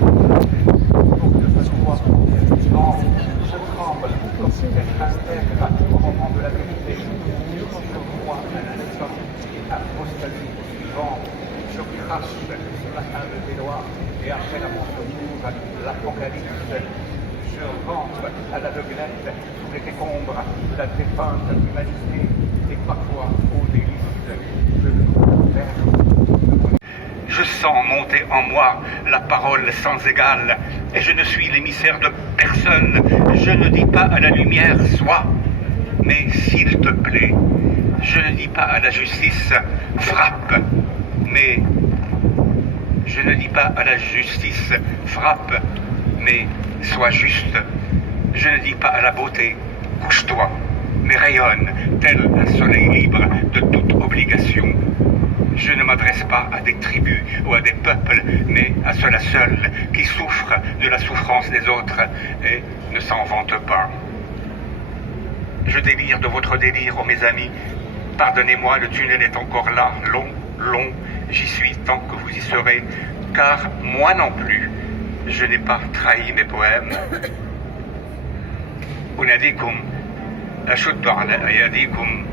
Je tremble comme si quelqu'un intègre au moment de la vérité. Je crois à la naissance apostasie du vent. Je crache sur la table des lois et après à mon secours l'Apocalypse. Je rentre à l'aveuglette sous les décombres de la défunte humanité et parfois au délice de l'univers. Je sens monter en moi la parole sans égale et je ne suis l'émissaire de personne. Je ne dis pas à la lumière « sois », mais s'il te plaît. Je ne dis pas à la justice « frappe », mais je ne dis pas à la justice « frappe », mais sois juste. Je ne dis pas à la beauté « couche-toi », mais rayonne tel un soleil libre de toute obligation. Je ne m'adresse pas à des tribus ou à des peuples, mais à ceux-là seuls qui souffrent de la souffrance des autres et ne s'en vantent pas. Je délire de votre délire, oh mes amis. Pardonnez-moi, le tunnel est encore là, long, long. J'y suis tant que vous y serez, car moi non plus, je n'ai pas trahi mes poèmes. Unadikum, ashuddu ala ayadikum,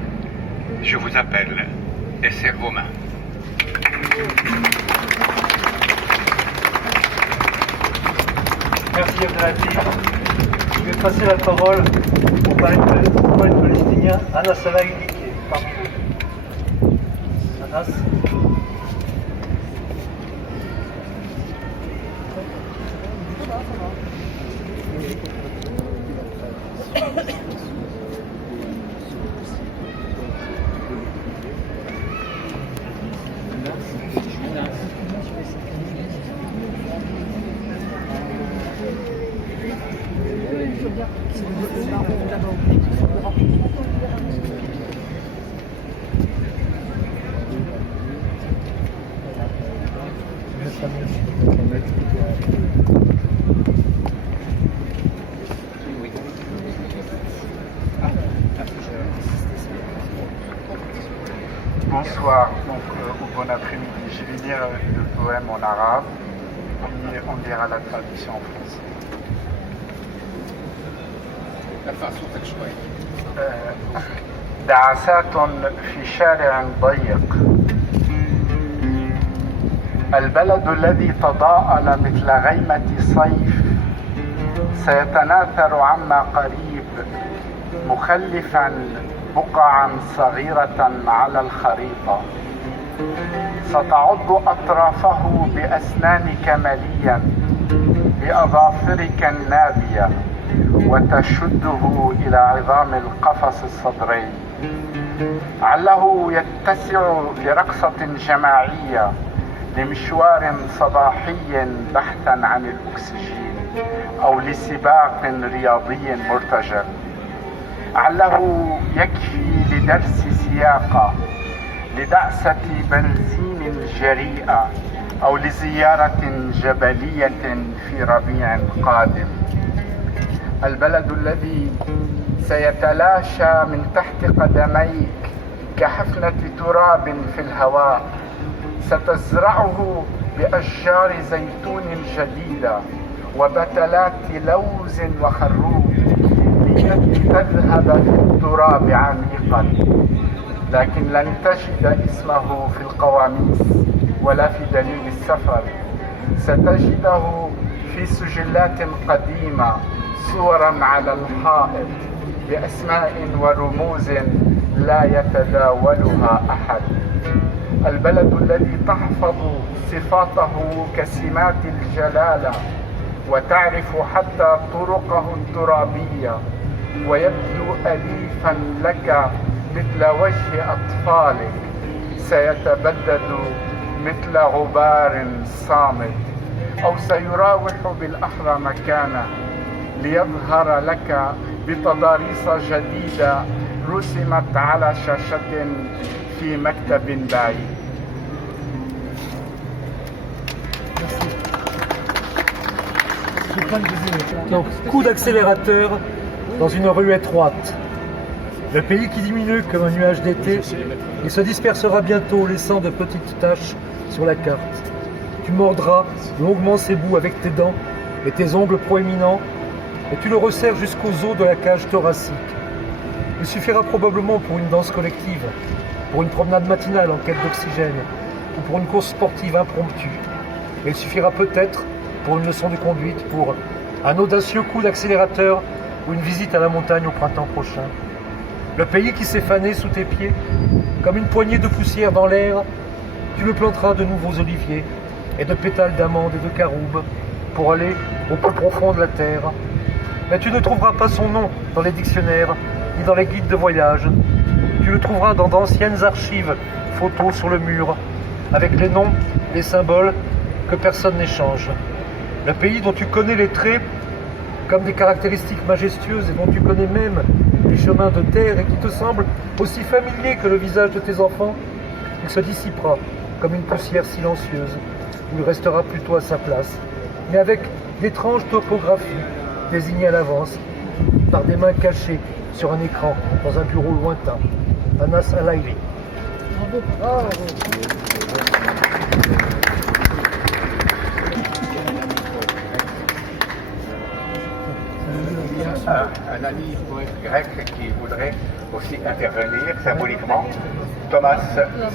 je vous appelle, et c'est vos mains. Merci Abdelhatif. Je vais passer la parole au poète palestinien Anas Salah-Ilike. Anas. Bonsoir, donc, ou bon après-midi. Je vais lire le poème en arabe, puis on lira la traduction en français. دعسات في شارع ضيق. البلد الذي تضاءل مثل غيمة صيف سيتناثر عما قريب مخلفا بقعا صغيرة على الخريطة. ستعض أطرافه بأسنانك مليا بأظافرك النابية وتشده إلى عظام القفص الصدري. عله يتسع لرقصة جماعية لمشوار صباحي بحثا عن الأكسجين أو لسباق رياضي مرتجل. عله يكفي لدرس سياقة لدعسة بنزين جريئة أو لزيارة جبلية في ربيع قادم. البلد الذي سيتلاشى من تحت قدميك كحفنة تراب في الهواء ستزرعه بأشجار زيتون جديدة وبتلات لوز وخروب لتذهب في التراب عميقا، لكن لن تجد اسمه في القواميس ولا في دليل السفر. ستجده في سجلات قديمة صورا على الحائط بأسماء ورموز لا يتداولها أحد. البلد الذي تحفظ صفاته كسمات الجلالة وتعرف حتى طرقه الترابية ويبدو أليفا لك مثل وجه أطفالك سيتبدد مثل غبار صامت أو سيراوح بالأحرى مكانه ليظهر لك بتضاريس جديدة رسمت على شاشة في مكتب بعيد. Donc, coup d'accélérateur dans une rue étroite. Le pays qui diminue comme un nuage d'été, il se dispersera bientôt, laissant de petites taches sur la carte. Tu mordras longuement ses bouts avec tes dents et tes ongles proéminents, et tu le resserres jusqu'aux os de la cage thoracique. Il suffira probablement pour une danse collective, pour une promenade matinale en quête d'oxygène, ou pour une course sportive impromptue. Et il suffira peut-être pour une leçon de conduite, pour un audacieux coup d'accélérateur ou une visite à la montagne au printemps prochain. Le pays qui s'est fané sous tes pieds, comme une poignée de poussière dans l'air, tu le planteras de nouveaux oliviers et de pétales d'amandes et de caroubes pour aller au plus profond de la terre. Mais tu ne trouveras pas son nom dans les dictionnaires ni dans les guides de voyage. Tu le trouveras dans d'anciennes archives, photos sur le mur, avec les noms, les symboles que personne n'échange. Le pays dont tu connais les traits comme des caractéristiques majestueuses et dont tu connais même les chemins de terre et qui te semble aussi familier que le visage de tes enfants, il se dissipera comme une poussière silencieuse, où il restera plutôt à sa place, mais avec d'étranges topographies désignées à l'avance par des mains cachées sur un écran dans un bureau lointain. Anas Al-Aili. Bravo. Un ami poète grec qui voudrait aussi intervenir symboliquement, Thomas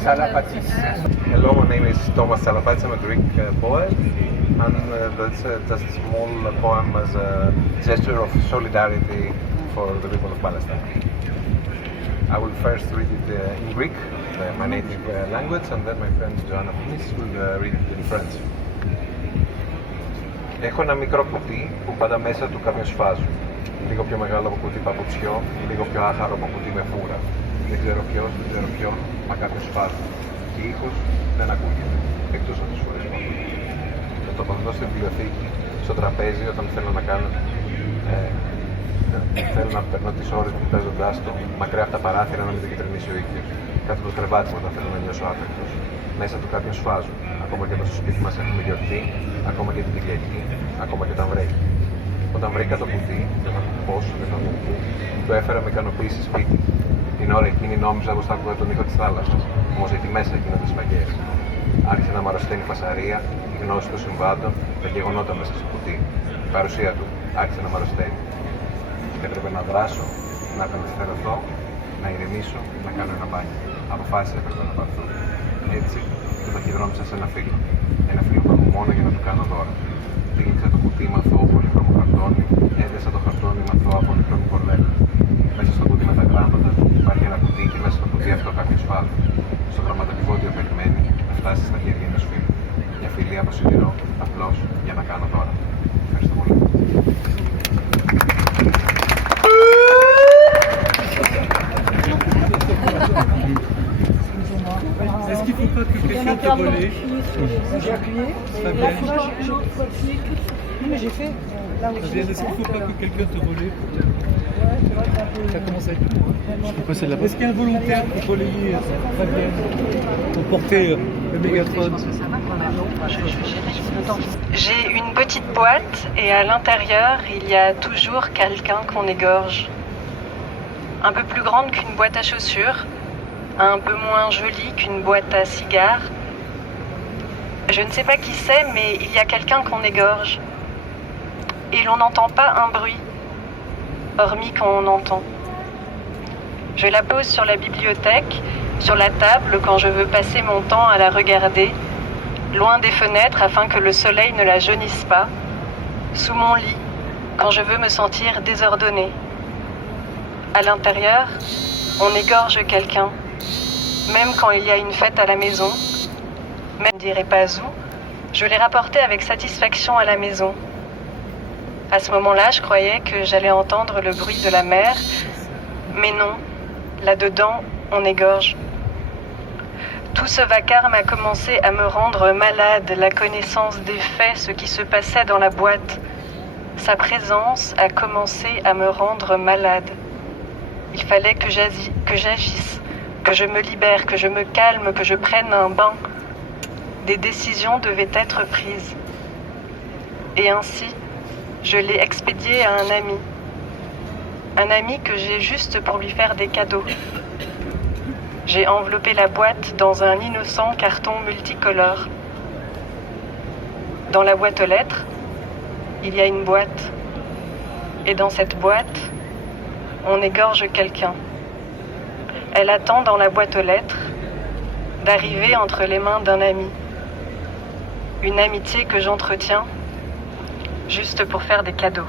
Salapatis. Hello, my name is Thomas Salapatis. I'm a Greek poet, and that's just a small poem as a gesture of solidarity for the people of Palestine. I will first read it in Greek, my native language, and then my friend Joanna Finis will read it in French. Έχω ένα μικρό κουτί που πάντα μέσα του κάποιον σφάζουν. Λίγο πιο μεγάλο από κουτί παπουτσιών, λίγο πιο άχαρο από κουτί με φούρα. Δεν ξέρω ποιος, δεν ξέρω ποιον, μα κάποιον σφάζουν. Και ήχος δεν ακούγεται, εκτός από τις φορές που ακούγεται. Το τοποθετώ στη βιβλιοθήκη, στο τραπέζι, όταν θέλω να κάνω. Θέλω να περνώ τις ώρες μου παίζοντάς το, μακριά από τα παράθυρα να μην το κυτρινίσει ο ήλιος. Κάτω από το κρεβάτι μου όταν θέλω να νιώσω άπεκτος. Μέσα του κάποιον σφάζουν. Ακόμα και όταν στο σπίτι μας έχουμε γιορτή, ακόμα και την Κυριακή, ακόμα και όταν βρέχει. Όταν βρήκα το κουτί, δεν θα πω πώς, δεν θα πω πού, το έφερα με ικανοποίηση σπίτι. Την ώρα εκείνη νόμιζα πως θα άκουγα τον ήχο της θάλασσας, όμως εκεί μέσα γίνονται σφαγές. Άρχισε να μ' αρρωσταίνει η φασαρία, η γνώση των συμβάντων, τα γεγονότα μέσα στο κουτί. Η παρουσία του άρχισε να μ' αρρωσταίνει. Έπρεπε να δράσω, να απελευθερωθώ, να ηρεμήσω, να κάνω ένα μπάνιο. Αποφάσισα έπρεπε να πάρθω. Έτσι, το ταχυδρόμησα σε ένα φίλο. Ένα φίλο που έχω μόνο για να του κάνω δώρα. Πήγαινε το κουτί μαθώ πολυχρώμο χαρτόνι, έδεσα το χαρτόνι μαθώ από πολυχρώμο κορδέλα. Μέσα στο κουτί με τα γράμματα υπάρχει ένα κουτί και μέσα στο κουτί αυτό κάποιο σφάλμα. Στο γραμματοκιβώτιο περιμένει να φτάσει στα χέρια ενός φίλου. Μια φιλία από σιδηρό, απλώς για να κάνω δώρα. Ευχαριστώ πολύ. Est-ce qu'il ne faut pas que quelqu'un te relaie? J'ai appuyé. Très Là, bien. il faut appuyer. Non, mais j'ai fait là où Très bien. Est-ce qu'il ne faut pas que quelqu'un te relaie? Ouais, c'est vrai que c'est un peu. Ça commence à être lourd. Est-ce qu'il y a un volontaire pour relayer Fabienne, pour porter le mégaphone? J'ai une petite boîte et à l'intérieur, il y a toujours quelqu'un qu'on égorge. Un peu plus grande qu'une boîte à chaussures, un peu moins jolie qu'une boîte à cigares. Je ne sais pas qui c'est, mais il y a quelqu'un qu'on égorge. Et l'on n'entend pas un bruit, hormis quand on entend. Je la pose sur la bibliothèque, sur la table quand je veux passer mon temps à la regarder, loin des fenêtres afin que le soleil ne la jaunisse pas, sous mon lit, quand je veux me sentir désordonnée. À l'intérieur, on égorge quelqu'un, même quand il y a une fête à la maison. Même je ne dirais pas où, je l'ai rapporté avec satisfaction à la maison. À ce moment-là, je croyais que j'allais entendre le bruit de la mer, mais non, là-dedans, on égorge. Tout ce vacarme a commencé à me rendre malade, la connaissance des faits, ce qui se passait dans la boîte. Sa présence a commencé à me rendre malade. Il fallait que j'agisse, que je me libère, que je me calme, que je prenne un bain. Des décisions devaient être prises. Et ainsi, je l'ai expédié à un ami. Un ami que j'ai juste pour lui faire des cadeaux. J'ai enveloppé la boîte dans un innocent carton multicolore. Dans la boîte aux lettres, il y a une boîte. Et dans cette boîte, on égorge quelqu'un. Elle attend dans la boîte aux lettres d'arriver entre les mains d'un ami. Une amitié que j'entretiens juste pour faire des cadeaux.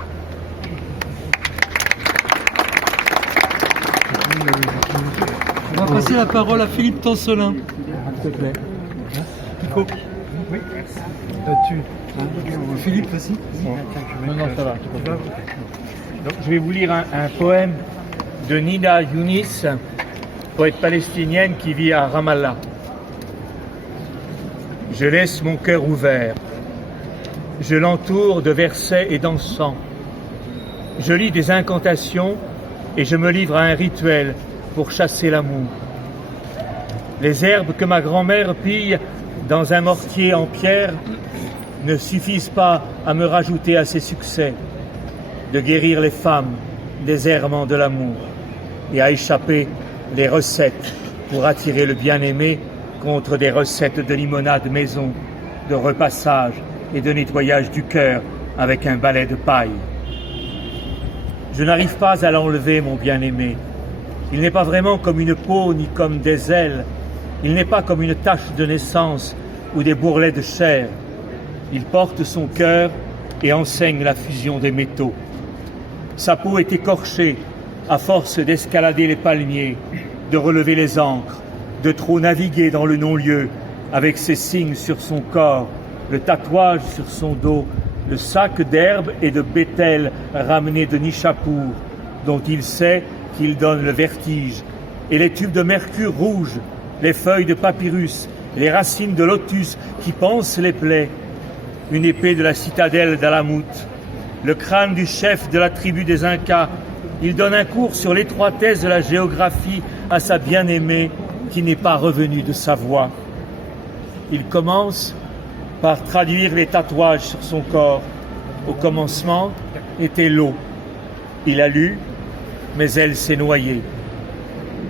On va passer la parole à Philippe Tancelin. S'il te plaît. Pico. Oui. Philippe, vas-y. Non, ça va. Donc, je vais vous lire un poème de Nida Younis, poète palestinienne qui vit à Ramallah. Je laisse mon cœur ouvert. Je l'entoure de versets et d'encens. Je lis des incantations et je me livre à un rituel pour chasser l'amour. Les herbes que ma grand-mère pille dans un mortier en pierre ne suffisent pas à me rajouter à ses succès de guérir les femmes des errements de l'amour et à échapper les recettes pour attirer le bien-aimé contre des recettes de limonade maison, de repassage et de nettoyage du cœur avec un balai de paille. Je n'arrive pas à l'enlever, mon bien-aimé. Il n'est pas vraiment comme une peau ni comme des ailes. Il n'est pas comme une tache de naissance ou des bourrelets de chair. Il porte son cœur et enseigne la fusion des métaux. Sa peau est écorchée à force d'escalader les palmiers, de relever les ancres, de trop naviguer dans le non-lieu avec ses signes sur son corps, le tatouage sur son dos, le sac d'herbe et de bétel ramené de Nishapour, dont il sait qu'il donne le vertige, et les tubes de mercure rouge, les feuilles de papyrus, les racines de lotus qui pansent les plaies, une épée de la citadelle d'Alamut, le crâne du chef de la tribu des Incas. Il donne un cours sur l'étroitesse de la géographie à sa bien-aimée qui n'est pas revenue de Savoie. Il commence par traduire les tatouages sur son corps. Au commencement était l'eau. Il a lu, mais elle s'est noyée.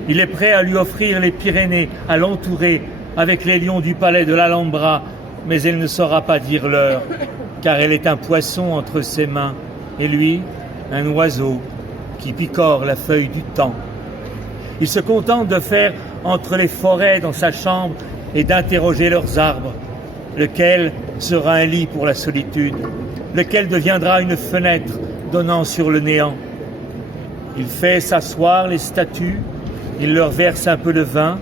Il est prêt à lui offrir les Pyrénées, à l'entourer avec les lions du palais de l'Alhambra, mais elle ne saura pas dire l'heure, car elle est un poisson entre ses mains, et lui, un oiseau qui picore la feuille du temps. Il se contente de faire entre les forêts dans sa chambre et d'interroger leurs arbres. Lequel sera un lit pour la solitude? Lequel deviendra une fenêtre donnant sur le néant? Il fait s'asseoir les statues, il leur verse un peu de vin,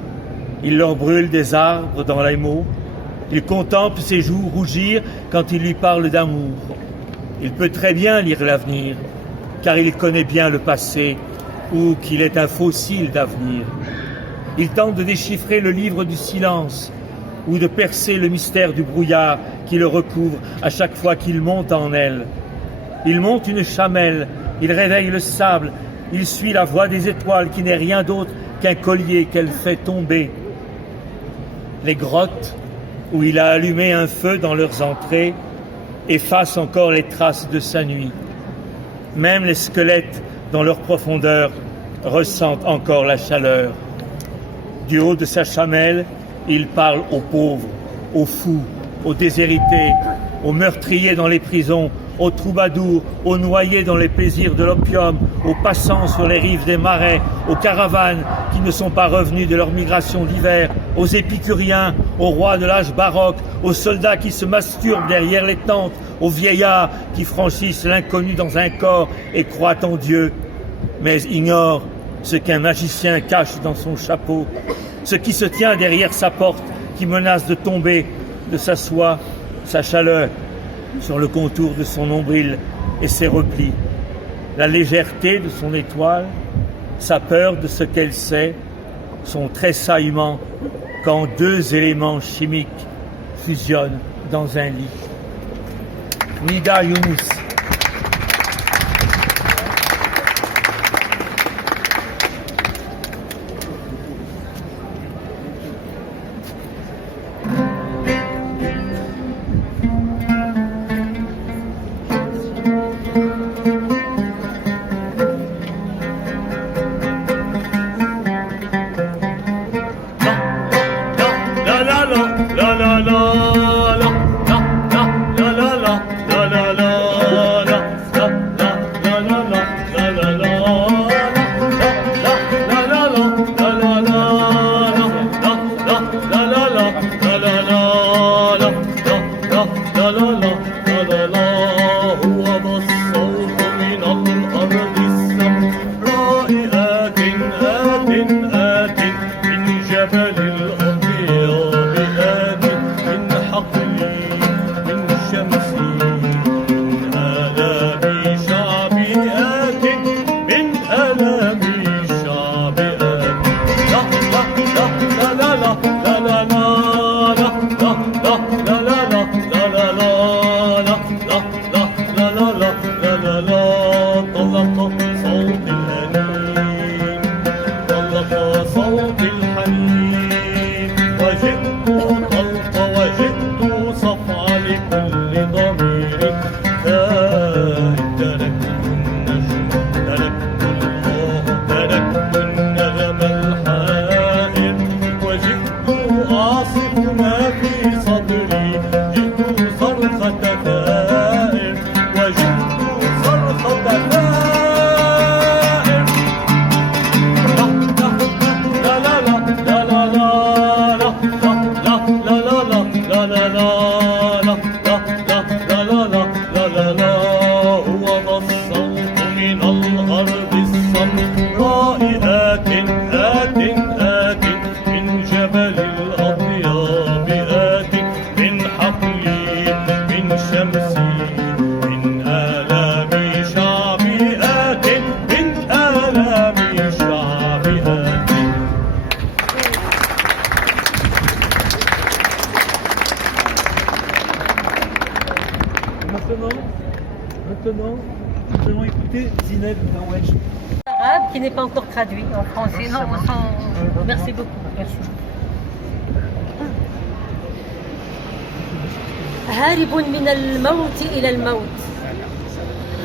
il leur brûle des arbres dans les mots. Il contemple ses joues rougir quand il lui parle d'amour. Il peut très bien lire l'avenir, car il connaît bien le passé, ou qu'il est un fossile d'avenir. Il tente de déchiffrer le livre du silence, ou de percer le mystère du brouillard qui le recouvre à chaque fois qu'il monte en elle. Il monte une chamelle, il réveille le sable, il suit la voie des étoiles qui n'est rien d'autre qu'un collier qu'elle fait tomber. Les grottes où il a allumé un feu dans leurs entrées effacent encore les traces de sa nuit. Même les squelettes dans leur profondeur ressentent encore la chaleur. Du haut de sa chamelle, il parle aux pauvres, aux fous, aux déshérités, aux meurtriers dans les prisons, aux troubadours, aux noyés dans les plaisirs de l'opium, aux passants sur les rives des marais, aux caravanes qui ne sont pas revenus de leur migration d'hiver, aux épicuriens, aux rois de l'âge baroque, aux soldats qui se masturbent derrière les tentes, aux vieillards qui franchissent l'inconnu dans un corps et croient en Dieu, mais ignorent ce qu'un magicien cache dans son chapeau, ce qui se tient derrière sa porte, qui menace de tomber de sa soie, sa chaleur sur le contour de son nombril et ses replis, la légèreté de son étoile, sa peur de ce qu'elle sait, son tressaillement quand deux éléments chimiques fusionnent dans un lit. Nida Younis. la la la la la la la la la la لا لا هو ذا الصوت من الأرض السمراء آت من جبل الأضياء آت من حقلي من شمسي من آلام شعبي آت من آلام شعبي آت لا لا لا لا لا لا Maintenant, écoutez Zineb Daouech. Arabe qui n'est pas encore traduit en français. Non, merci beaucoup. Merci. هارب من الموت إلى الموت،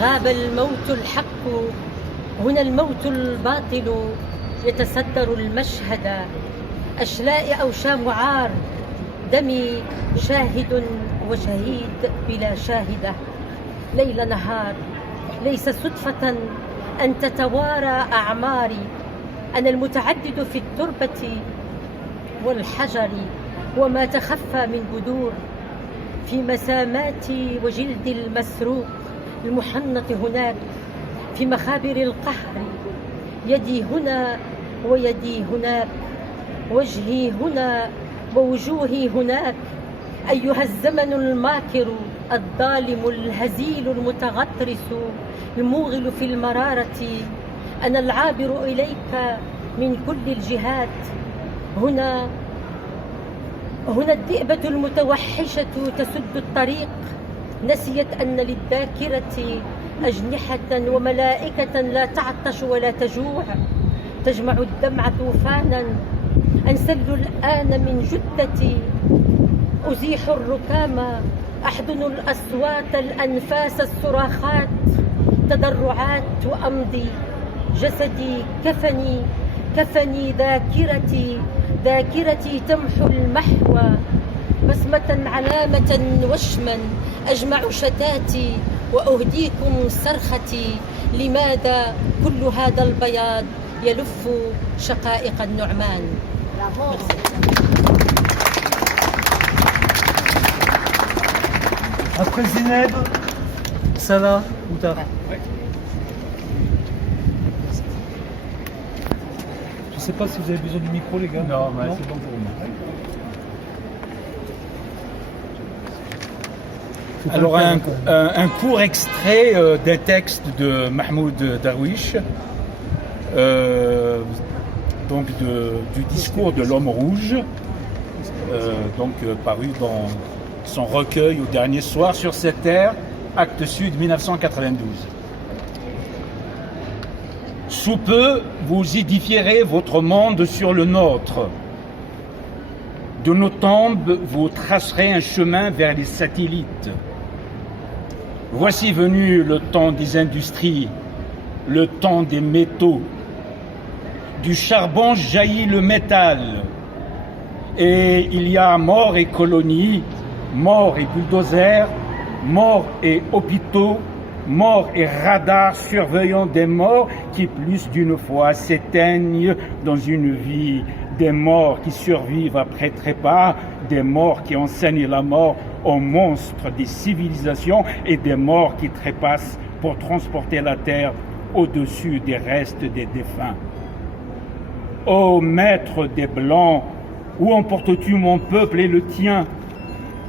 غاب الموت الحق، هنا الموت الباطل يتصدر المشهد، أشلاء أو شامعار، دمي شاهد وشهيد بلا شاهدة، ليل نهار، ليس صدفة أن تتوارى أعماري، أنا المتعدد في التربة والحجر وما تخفى من بدور، في مساماتي وجلدي المسروق المحنط هناك، في مخابر القهر، يدي هنا ويدي هناك، وجهي هنا ووجوهي هناك، أيها الزمن الماكر الظالم الهزيل المتغطرس الموغل في المرارة، أنا العابر إليك من كل الجهات، هنا الذئبة المتوحشة تسد الطريق، نسيت أن للذاكرة أجنحة وملائكة لا تعطش ولا تجوع، تجمع الدمع طوفانا، أنسل الآن من جدتي، أزيح الركام، أحضن الأصوات الأنفاس الصراخات، تضرعات وأمضي، جسدي كفني ذاكرتي تمحو المحو، بسمة علامة وشما، أجمع شتاتي وأهديكم صرختي، لماذا كل هذا البياض يلف شقائق النعمان؟ Après Zineb, Salah ou Tara. Je ne sais pas si vous avez besoin du micro, les gars. Non, mais c'est bon pour moi. Alors un court extrait d'un texte de Mahmoud Darwish, donc du discours de l'homme rouge, paru dans son recueil Au dernier soir sur cette terre, Actes Sud 1992. Sous peu, vous édifierez votre monde sur le nôtre. De nos tombes, vous tracerez un chemin vers les satellites. Voici venu le temps des industries, le temps des métaux. Du charbon jaillit le métal. Et il y a mort et colonies, mort et bulldozers, mort et hôpitaux, mort et radars surveillant des morts qui plus d'une fois s'éteignent dans une vie, des morts qui survivent après trépas, des morts qui enseignent la mort aux monstres des civilisations et des morts qui trépassent pour transporter la terre au-dessus des restes des défunts. Ô maître des Blancs, où emportes-tu mon peuple et le tien?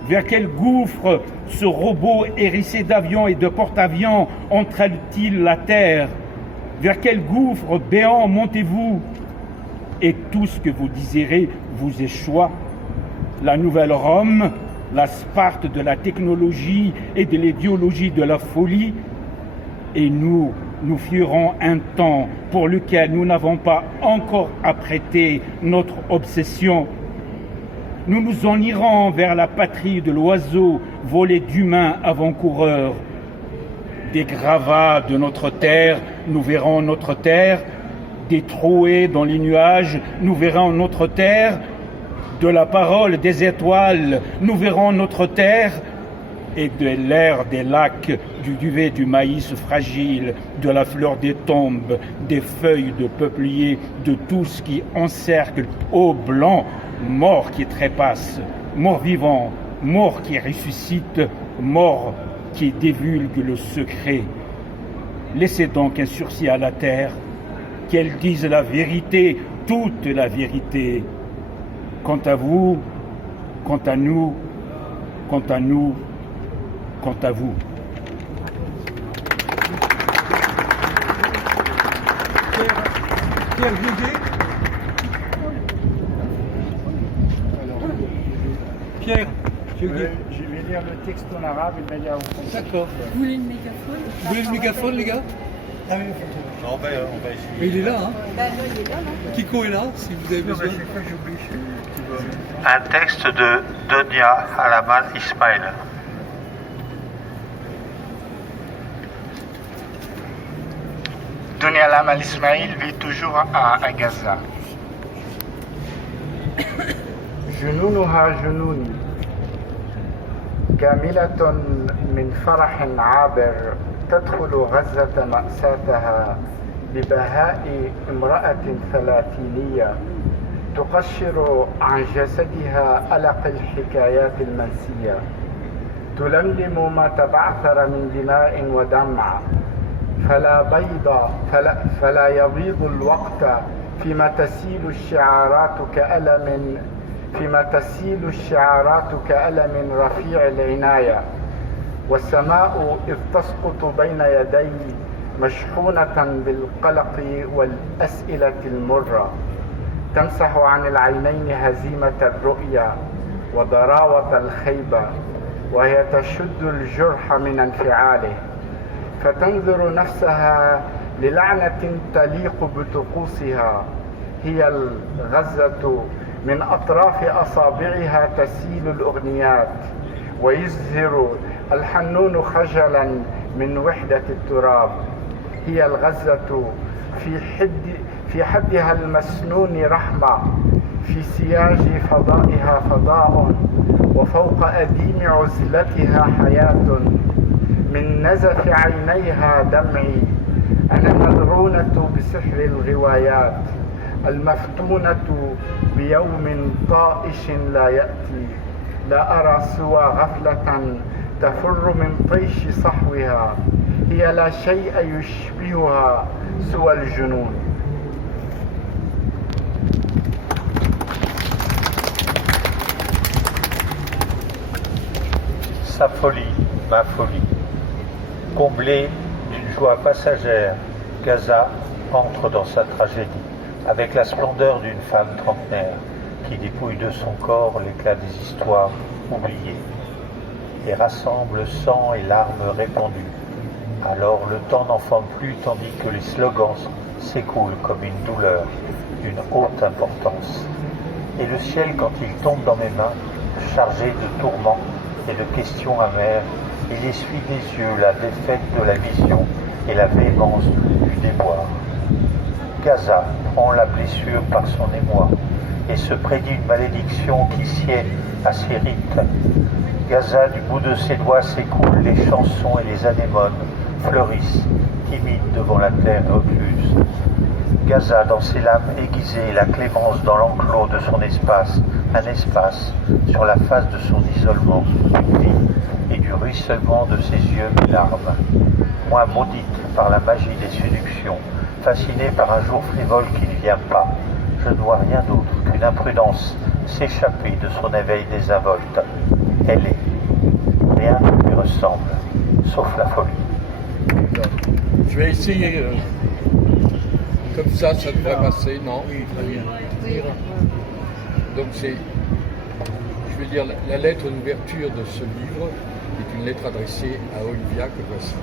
Vers quel gouffre ce robot hérissé d'avions et de porte-avions entraîne-t-il la terre? Vers quel gouffre béant montez-vous? Et tout ce que vous désirez vous échoua. La nouvelle Rome, la Sparte de la technologie et de l'idéologie de la folie, et nous fuirons un temps pour lequel nous n'avons pas encore apprêté notre obsession. Nous nous en irons vers la patrie de l'oiseau volé d'humains avant-coureurs. Des gravats de notre terre, nous verrons notre terre. Des trouées dans les nuages, nous verrons notre terre. De la parole des étoiles, nous verrons notre terre. Et de l'air des lacs, du duvet du maïs fragile, de la fleur des tombes, des feuilles de peuplier, de tout ce qui encercle, ô blanc, mort qui trépasse, mort vivant, mort qui ressuscite, mort qui divulgue le secret. Laissez donc un sursis à la terre, qu'elle dise la vérité, toute la vérité. Quant à vous, quant à nous, quant à nous, quant à vous. Pierre Guéguet. Pierre, je vais lire le texte en arabe et le média en français. D'accord. Vous voulez le mégaphone? Vous voulez le mégaphone, les gars? Ah oui, On va essayer. Mais il est là, hein? Ben non, il est là, non? Kiko est là, si vous avez besoin. Un texte de Donia Alaman Ismail. Donia Alaman Ismail vit toujours à Gaza. جنونها جنوني كاملة من فرح عابر تدخل غزة مأساتها ببهاء امرأة ثلاثينية تقشر عن جسدها ألق الحكايات المنسية تلملم ما تبعثر من دماء ودمع فلا يبيض الوقت فيما تسيل الشعارات كألم رفيع العناية والسماء إذ تسقط بين يدي مشحونة بالقلق والأسئلة المرة تمسح عن العينين هزيمة الرؤيا وضراوة الخيبة وهي تشد الجرح من انفعاله فتنذر نفسها للعنة تليق بطقوسها هي الغزة من أطراف أصابعها تسيل الأغنيات ويزهر الحنون خجلا من وحدة التراب هي الغزة في حدها المسنون رحمة في سياج فضائها فضاء وفوق أديم عزلتها حياة من نزف عينيها دمعي أنا ملعونة بسحر الغوايات المفتونة بيوم طائش لا يأتي لا أرى سوى غفلة تفر من طيش صحوها هي لا شيء يشبهها سوى الجنون. Sa folie, ma folie. Comblée d'une joie passagère, Gaza entre dans sa tragédie, avec la splendeur d'une femme trentenaire qui dépouille de son corps l'éclat des histoires oubliées et rassemble sang et larmes répandues. Alors le temps n'enfante plus tandis que les slogans s'écoulent comme une douleur d'une haute importance. Et le ciel, quand il tombe dans mes mains, chargé de tourments et de questions amères, il essuie des yeux la défaite de la vision et la véhémence du déboire. Gaza prend la blessure par son émoi, et se prédit une malédiction qui sied à ses rites. Gaza, du bout de ses doigts s'écoulent les chansons et les anémones fleurissent, timides devant la terre recluse. Gaza, dans ses lames aiguisées, la clémence dans l'enclos de son espace, un espace sur la face de son isolement, du cri et du ruissellement de ses yeux mes larmes. Moi maudite par la magie des séductions, fascinée par un jour frivole qui ne vient pas, je ne vois rien d'autre qu'une imprudence s'échapper de son éveil désinvolte. Elle est. Rien ne lui ressemble, sauf la folie. Je vais essayer, comme ça devrait passer, non? Oui, très bien. Donc c'est, je vais dire, la lettre d'ouverture de ce livre est une lettre adressée à Olivia que voici.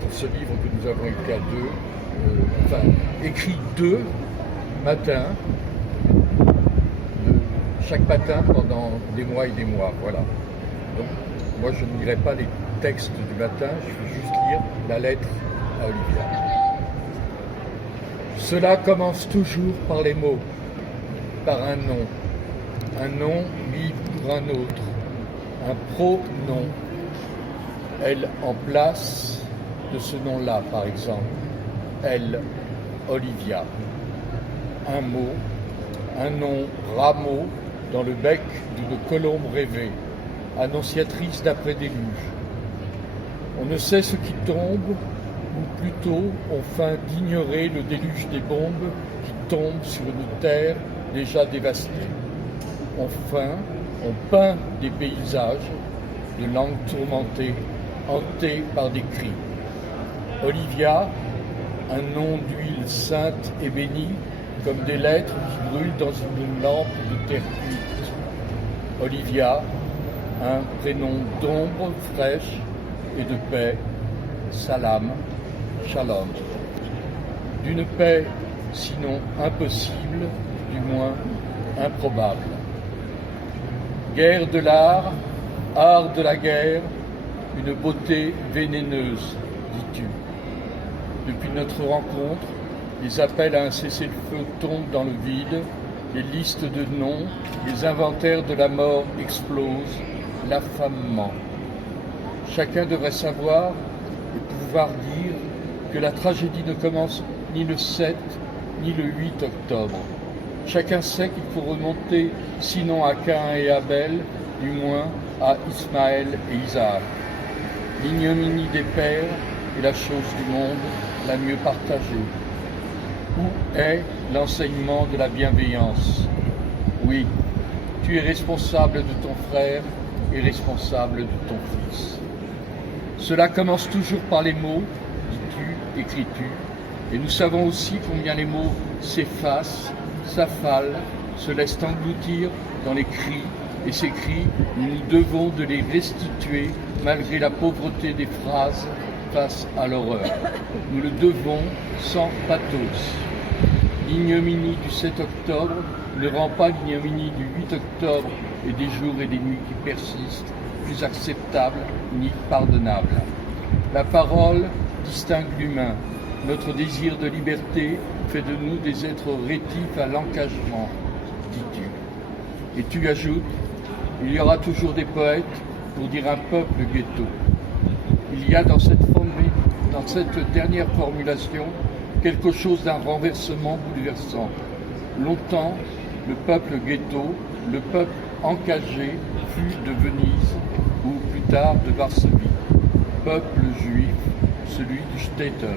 Pour ce livre que nous avons écrit à deux, écrit 2 matins, chaque matin pendant des mois et des mois, voilà. Donc moi je ne lirai pas les textes du matin, je vais juste lire la lettre à Olivia. Cela commence toujours par les mots, par un nom mis pour un autre, un pronom, elle en place de ce nom-là par exemple, elle, Olivia, un mot, un nom rameau dans le bec d'une colombe rêvée, annonciatrice d'après-déluge. On ne sait ce qui tombe, ou plutôt on feint d'ignorer le déluge des bombes qui tombent sur une terre déjà dévastée. Enfin, on peint des paysages de langues tourmentées, hantées par des cris. Olivia, un nom d'huile sainte et bénie, comme des lettres qui brûlent dans une lampe de terre cuite. Olivia, un prénom d'ombre fraîche et de paix, salam, shalom. D'une paix sinon impossible, du moins improbable. Guerre de l'art, art de la guerre, une beauté vénéneuse, dis-tu. Depuis notre rencontre, les appels à un cessez-le-feu tombent dans le vide, les listes de noms, les inventaires de la mort explosent, l'affamement. Chacun devrait savoir et pouvoir dire que la tragédie ne commence ni le 7 ni le 8 octobre. Chacun sait qu'il faut remonter, sinon à Caïn et Abel, du moins à Ismaël et Isaac. L'ignominie des pères est la chose du monde la mieux partagée. Où est l'enseignement de la bienveillance? Oui, tu es responsable de ton frère et responsable de ton fils. Cela commence toujours par les mots, dis-tu, écris-tu, et nous savons aussi combien les mots s'effacent, s'affalent, se laissent engloutir dans les cris, et ces cris, nous nous devons de les restituer malgré la pauvreté des phrases face à l'horreur. Nous le devons sans pathos. L'ignominie du 7 octobre ne rend pas l'ignominie du 8 octobre et des jours et des nuits qui persistent plus acceptable ni pardonnable. La parole distingue l'humain. Notre désir de liberté fait de nous des êtres rétifs à l'engagement, dis-tu. Et tu ajoutes, il y aura toujours des poètes pour dire un peuple ghetto. Il y a dans cette dernière formulation quelque chose d'un renversement bouleversant. Longtemps, le peuple ghetto, le peuple encagé, fut de Venise ou plus tard de Varsovie. Peuple juif, celui du shtetl.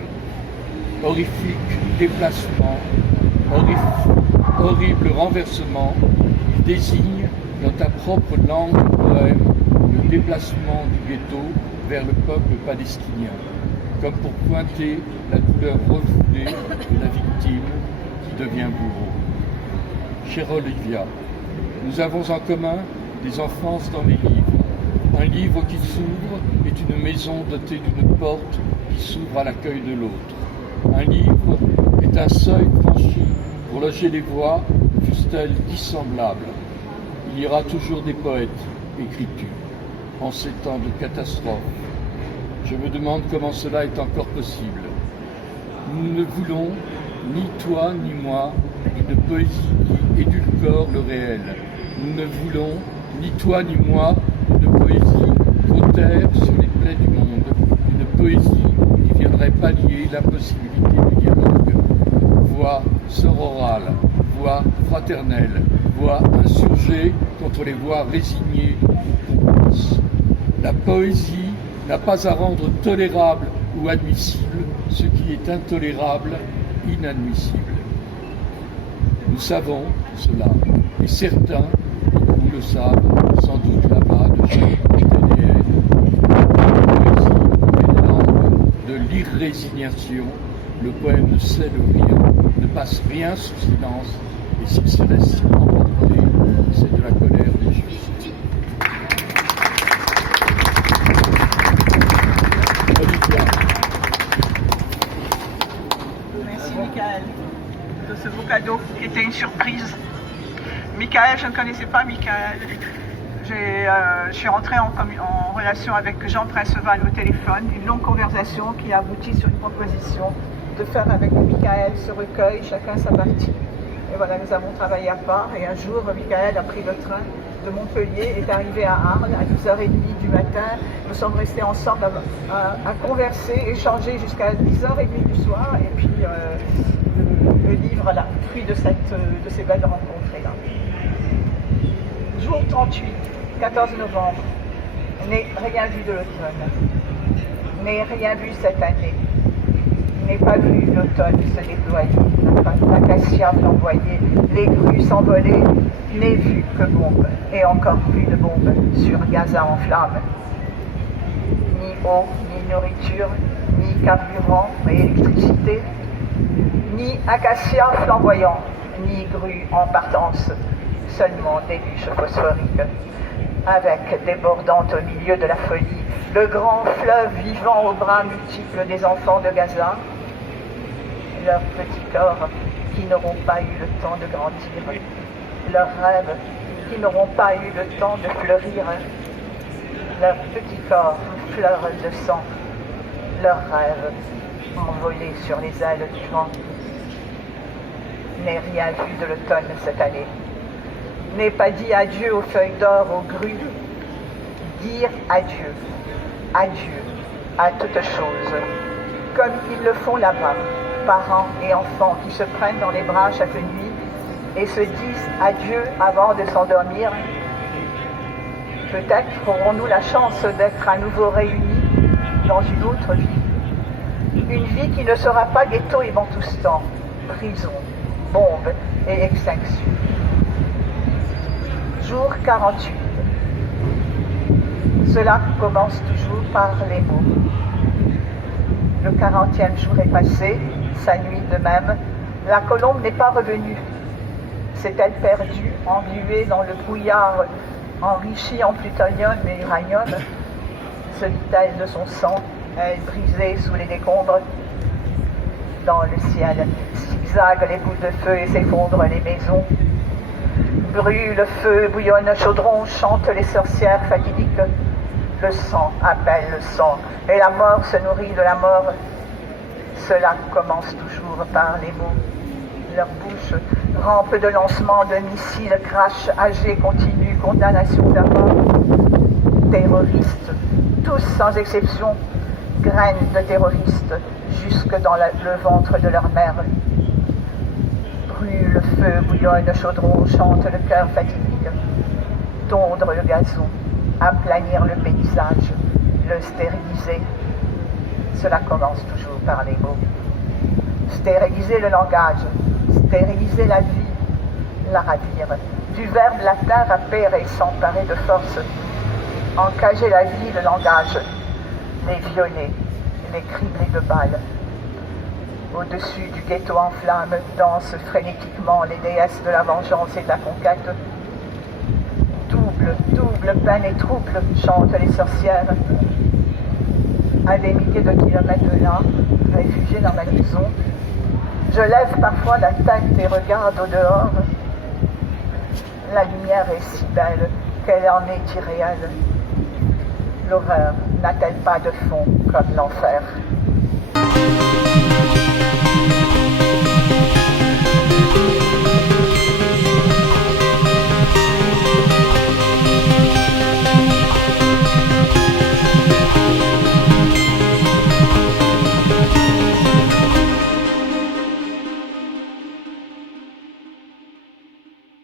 Horrifique déplacement, horrible renversement, il désigne dans ta propre langue poème le déplacement du ghetto vers le peuple palestinien, comme pour pointer la douleur refoulée de la victime qui devient bourreau. Chère Olivia, nous avons en commun des enfances dans les livres. Un livre qui s'ouvre est une maison dotée d'une porte qui s'ouvre à l'accueil de l'autre. Un livre est un seuil franchi pour loger les voix, fussent-elles dissemblables. Il y aura toujours des poètes, écris-tu, en ces temps de catastrophe. Je me demande comment cela est encore possible. Nous ne voulons, ni toi ni moi, une poésie qui édulcore le réel. Nous ne voulons, ni toi ni moi, une poésie cautère sur les plaies du monde, une poésie qui viendrait pallier l'impossibilité du dialogue. Voix sororale, voix fraternelle, voix insurgée contre les voix résignées ou complices. La poésie n'a pas à rendre tolérable ou admissible ce qui est intolérable, inadmissible. Nous savons cela, et certains, vous le savent, sans doute là-bas, de chaque TDN. La poésie est langue de l'irrésignation. Le poème ne cède rien, ne passe rien sous silence, et s'il se laisse emporter, c'est de la colère des justes. Merci Michael de ce beau cadeau qui était une surprise. Michael, je ne connaissais pas Michael. Je suis rentrée en relation avec Jean Princeval au téléphone, une longue conversation qui a abouti sur une proposition de faire avec Michael ce recueil, chacun sa partie. Et voilà, nous avons travaillé à part et un jour, Michael a pris le train de Montpellier, est arrivé à Arles à 10h30 du matin. Nous sommes restés ensemble à converser, échanger jusqu'à 10h30 du soir. Et puis le livre, là, fruit de ces belles rencontres-là. Jour 38, 14 novembre. N'ai rien vu de l'automne. N'ai rien vu cette année. N'ai pas vu l'automne se déployer, l'acacia flamboyer, les grues s'envoler, n'ai vu que bombes, et encore plus de bombes sur Gaza en flammes. Ni eau, ni nourriture, ni carburant et électricité, ni acacia flamboyant, ni grues en partance, seulement des bûches phosphoriques, avec débordant au milieu de la folie, le grand fleuve vivant aux bras multiples des enfants de Gaza, leurs petits corps qui n'auront pas eu le temps de grandir, leurs rêves qui n'auront pas eu le temps de fleurir, leurs petits corps fleurs de sang, leurs rêves envolés sur les ailes du vent. N'ai rien vu de l'automne cette année, n'ai pas dit adieu aux feuilles d'or, aux grues, dire adieu, adieu à toute chose, comme ils le font là-bas, parents et enfants qui se prennent dans les bras chaque nuit et se disent adieu avant de s'endormir. Peut-être aurons-nous la chance d'être à nouveau réunis dans une autre vie. Une vie qui ne sera pas ghetto et bantoustan, prison, bombe et extinction. Jour 48. Cela commence toujours par les mots. Le 40e jour est passé, sa nuit de même. La colombe n'est pas revenue. S'est-elle perdue, engluée dans le brouillard enrichi en plutonium et uranium? Se vit-elle de son sang, elle brisée sous les décombres? Dans le ciel, zigzaguent les boules de feu et s'effondrent les maisons. Brûle le feu, bouillonne le chaudron, chantent les sorcières fatidiques. Le sang appelle le sang, et la mort se nourrit de la mort. Cela commence toujours par les mots. Leur bouche rampe de lancement de missiles, crash, âgé, continue, condamnation à mort. Terroristes, tous sans exception, graines de terroristes, jusque dans le ventre de leur mère. Brûle le feu, bouillonne le chaudron, chante le cœur fatidique. Tondre le gazon, aplanir le paysage, le stériliser. Cela commence toujours par les mots. Stériliser le langage, stériliser la vie, la ravir. Du verbe latin rapere, s'emparer de force. Encager la vie, le langage, les violer, les cribler de balles. Au-dessus du ghetto en flammes dansent frénétiquement les déesses de la vengeance et de la conquête. Double, double peine et trouble, chantent les sorcières. À des milliers de kilomètres de là, réfugié dans ma maison, je lève parfois la tête et regarde au dehors. La lumière est si belle qu'elle en est irréelle. L'horreur n'a-t-elle pas de fond comme l'enfer?